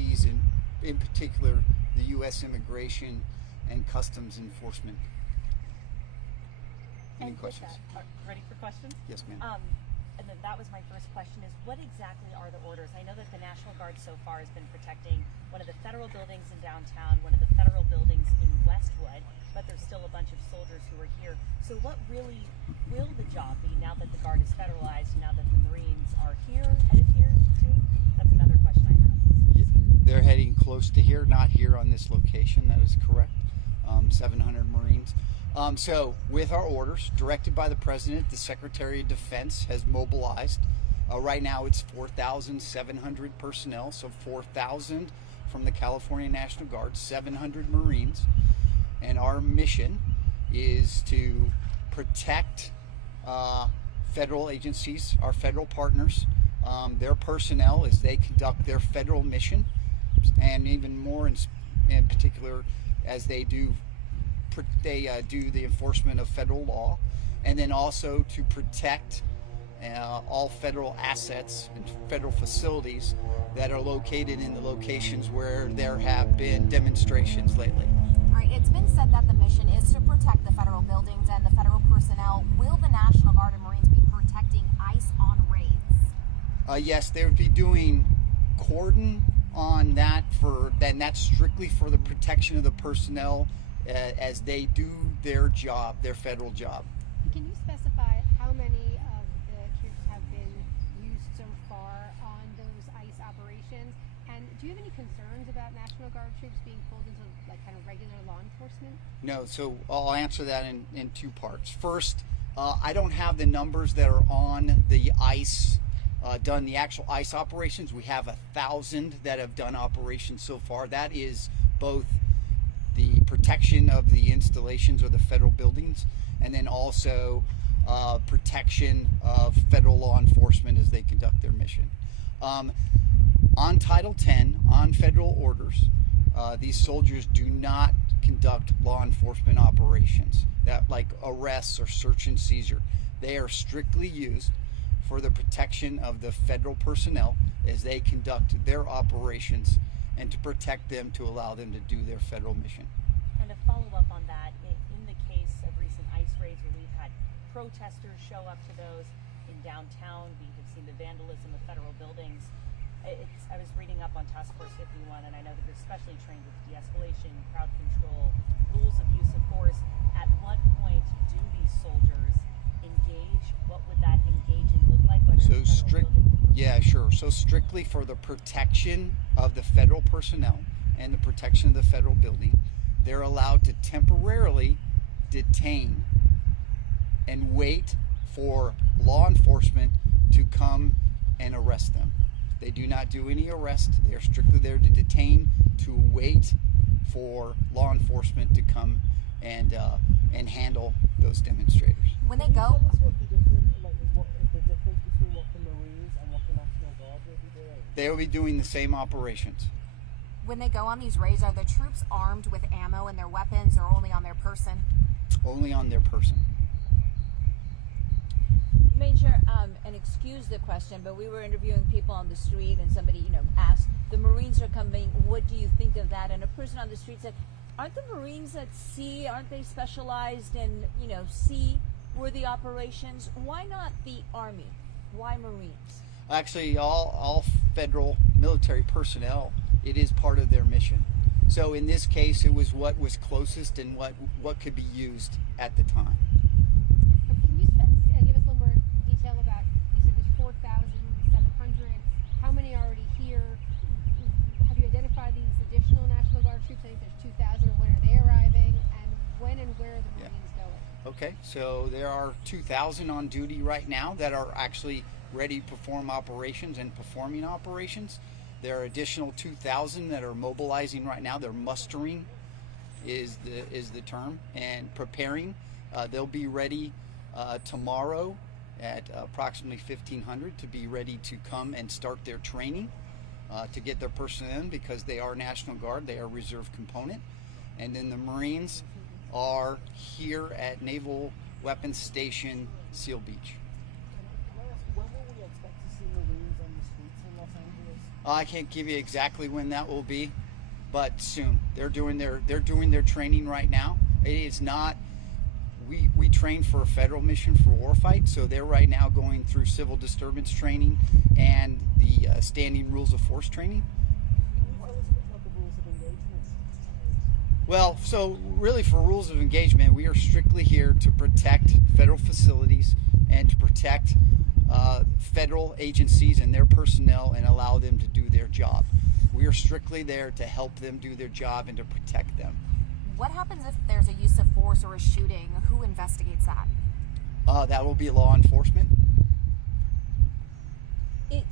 agencies, and in particular the U.S. Immigration and Customs Enforcement. Any questions? Ready for questions? Yes, ma'am. And then that was my first question, is what exactly are the orders? I know that the National Guard so far has been protecting one of the federal buildings in downtown, one of the federal buildings in Westwood, but there's still a bunch of soldiers who are here. So what really will the job be now that the Guard is federalized, now that the Marines are here, headed here too? That's another question I have. Yeah, they're heading close to here, not here on this location, that is correct. 700 Marines. So with our orders directed by the President, the Secretary of Defense has mobilized. Right now it's 4,700 personnel, so 4,000 from the California National Guard, 700 Marines. And our mission is to protect federal agencies, our federal partners, their personnel as they conduct their federal mission, and even more in particular as they do the enforcement of federal law, and then also to protect all federal assets and federal facilities that are located in the locations where there have been demonstrations lately. All right, it's been said that the mission is to protect the federal buildings and the federal personnel. Will the National Guard and Marines be protecting ICE on raids? Yes, they would be doing cordon on that, and that's strictly for the protection of the personnel as they do their job, their federal job. Can you specify how many of the troops have been used so far on those ICE operations? And do you have any concerns about National Guard troops being pulled into like kind of regular law enforcement? No, so I'll answer that in two parts. First, I don't have the numbers that are on the ICE, done the actual ICE operations. We have 1,000 that have done operations so far. That is both the protection of the installations or the federal buildings, and then also protection of federal law enforcement as they conduct their mission. On Title 10, on federal orders, these soldiers do not conduct law enforcement operations that like arrests or search and seizure. They are strictly used for the protection of the federal personnel as they conduct their operations and to protect them, to allow them to do their federal mission. And to follow up on that, in the case of recent ICE raids where we've had protesters show up to those in downtown, we have seen the vandalism of federal buildings. I was reading up on Task Force 51, and I know that they're specially trained with de-escalation, crowd control, rules of use of force. At what point do these soldiers engage? What would that engaging look like? Yeah, sure. So strictly for the protection of the federal personnel and the protection of the federal building, they're allowed to temporarily detain and wait for law enforcement to come and arrest them. They do not do any arrest. They are strictly there to detain, to wait for law enforcement to come and handle those demonstrators. When they go, What is the difference between what the Marines and what the National Guard will be doing? They will be doing the same operations. when they go on these raids, are the troops armed with ammo and their weapons, or only on their person? Only on their person. Major, and excuse the question, but we were interviewing people on the street, and somebody, asked, the Marines are coming, what do you think of that? And a person on the street said, aren't the Marines at sea, aren't they specialized in, sea-worthy operations? Why not the Army? Why Marines? Actually, all federal military personnel, it is part of their mission. So in this case, it was what was closest and what could be used at the time. Can you give us a little more detail about, you said there's 4,700. How many are already here? Have you identified these additional National Guard troops? I think there's 2,000. When are they arriving? And when and where are the Marines going? Okay, so there are 2,000 on duty right now that are actually ready to perform operations and performing operations. There are additional 2,000 that are mobilizing right now. They're mustering is the term, and preparing. They'll be ready tomorrow at approximately 1,500 to be ready to come and start their training to get their personnel in, because they are National Guard, they are reserve component. And then the Marines are here at Naval Weapons Station, Seal Beach. Can I ask, when will we expect to see Marines on the streets in Los Angeles? I can't give you exactly when that will be, but soon. They're doing their training right now. It is not. We train for a federal mission for warfight, so they're right now going through civil disturbance training and the standing rules of force training. Can you tell us a bit about the rules of engagement? Well, so really for rules of engagement, we are strictly here to protect federal facilities and to protect federal agencies and their personnel and allow them to do their job. We are strictly there to help them do their job and to protect them. What happens if there's a use of force or a shooting? Who investigates that? That will be law enforcement.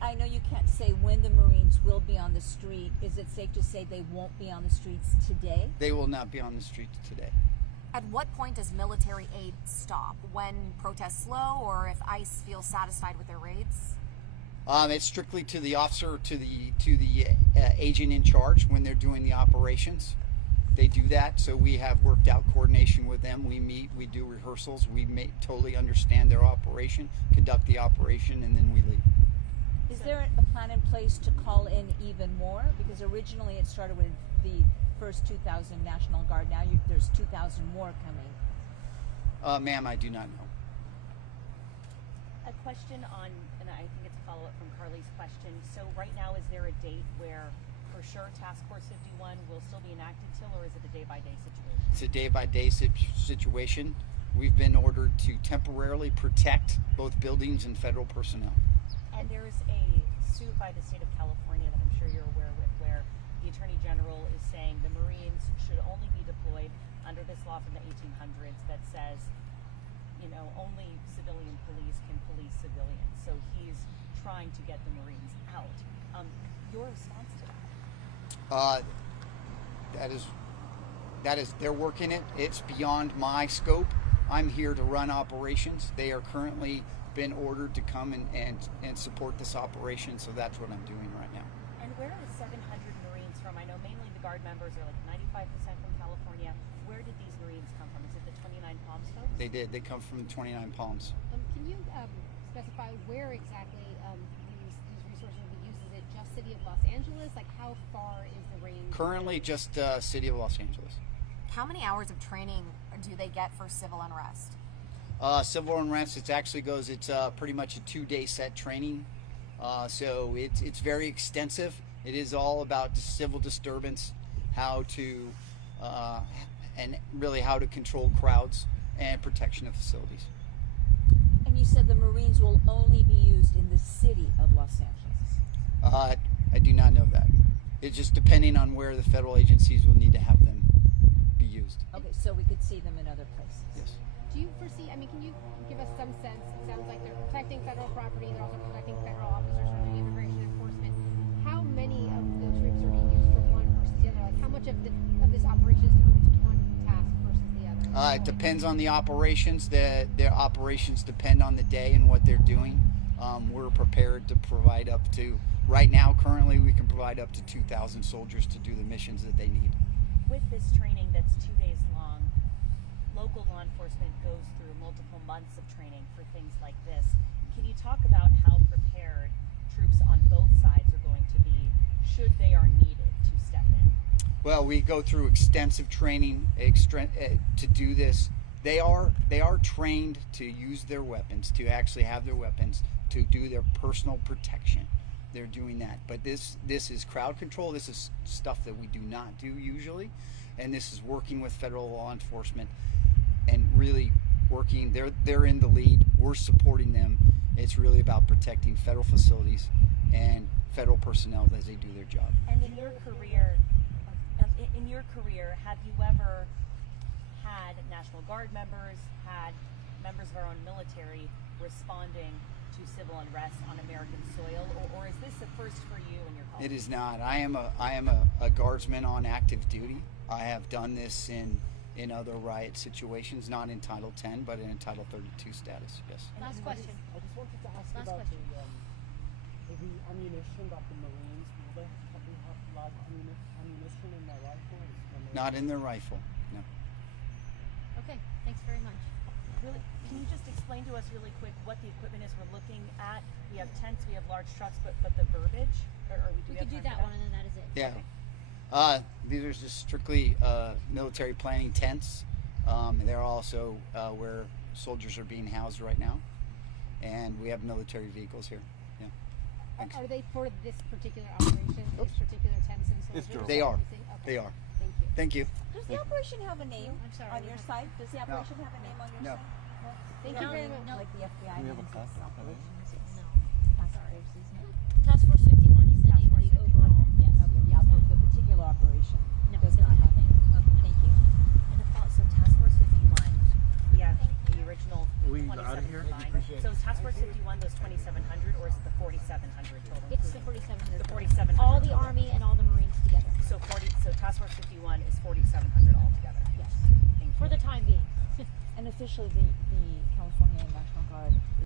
I know you can't say when the Marines will be on the street. Is it safe to say they won't be on the streets today? They will not be on the streets today. At what point does military aid stop? When protests slow, or if ICE feels satisfied with their raids? It's strictly to the officer, to the agent in charge when they're doing the operations. They do that, so we have worked out coordination with them. We meet, we do rehearsals, we totally understand their operation, conduct the operation, and then we leave. Is there a plan in place to call in even more? Because originally it started with the first 2,000 National Guard. Now there's 2,000 more coming. Ma'am, I do not know. A question on, and I think it's a follow-up from Carly's question. So right now, is there a date where for sure Task Force 51 will still be enacted till, or is it a day-by-day situation? It's a day-by-day situation. We've been ordered to temporarily protect both buildings and federal personnel. And there's a suit by the state of California that I'm sure you're aware with, where the Attorney General is saying the Marines should only be deployed under this law from the 1800s that says, you know, only civilian police can police civilians. So he's trying to get the Marines out. Your response to that? That is, they're working it. It's beyond my scope. I'm here to run operations. They are currently been ordered to come and support this operation, so that's what I'm doing right now. And where are the 700 Marines from? I know mainly the Guard members are like 95% from California. Where did these Marines come from? Is it the 29 Palms folks? They did. They come from 29 Palms. Can you specify where exactly these resources will be used? Is it just City of Los Angeles? Like, how far is the range? Currently, just City of Los Angeles. How many hours of training do they get for civil unrest? Civil unrest, it's pretty much a 2-day set training. So it's very extensive. It is all about civil disturbance, how to, and really how to control crowds and protection of facilities. And you said the Marines will only be used in the city of Los Angeles. I do not know that. It's just depending on where the federal agencies will need to have them be used. Okay, so we could see them in other places. Yes. Do you foresee, can you give us some sense, it sounds like they're protecting federal property, they're also protecting federal officers from doing immigration enforcement. How many of the troops are being used for one versus the other? Like, how much of this operation is devoted to one task versus the other? It depends on the operations. Their operations depend on the day and what they're doing. We're prepared to provide up to, right now, currently, we can provide up to 2,000 soldiers to do the missions that they need. With this training that's 2 days long, local law enforcement goes through multiple months of training for things like this. Can you talk about how prepared troops on both sides are going to be should they are needed to step in? Well, we go through extensive training to do this. They are trained to use their weapons, to actually have their weapons, to do their personal protection. They're doing that. But this is crowd control. This is stuff that we do not do usually. And this is working with federal law enforcement and really working. They're in the lead. We're supporting them. It's really about protecting federal facilities and federal personnel as they do their job. And in your career, have you ever had National Guard members, had members of our own military responding to civil unrest on American soil, or is this a first for you and your colleagues? It is not. I am a guardsman on active duty. I have done this in other riot situations, not in Title 10, but in Title 32 status. Yes. Last question. I just wanted to ask Last about question. the ammunition that the Marines will have large ammunition in their rifles. Not in their rifle. No. Okay, thanks very much. really, can you just explain to us really quick what the equipment is we're looking at? We have tents, we have large trucks, but the verbiage, or We have could do time that for one, and then that is it. Yeah. These are just strictly military planning tents. They're also where soldiers are being housed right now, and we have military vehicles here. Yeah. Thanks. Are they for this particular operation? Nope. These particular tents and soldiers? durable. They are. Everything? Okay. They are. Thank you. Thank you. Does the operation have a name I'm sorry, on we your have- site? Does the operation have a name on your No. site? Thank No. you very much. Like the FBI Do we have a names, class? it's operations, it's No. task forces, no? Task Force 51 is the name of the overall. Yes. Okay, yeah, the particular operation No, does it not doesn't. have a name. Okay, thank you. And so Task Force 51, we have the original we outta 27 here? combined. So is Task Force 51 those 2,700, or is it the 4,700 total? It's the including 4,700. The 4,700 All the total. Army and all the Marines together. So Task Force 51 is 4,700 altogether. Yes. Thank you. For the time being. And officially, the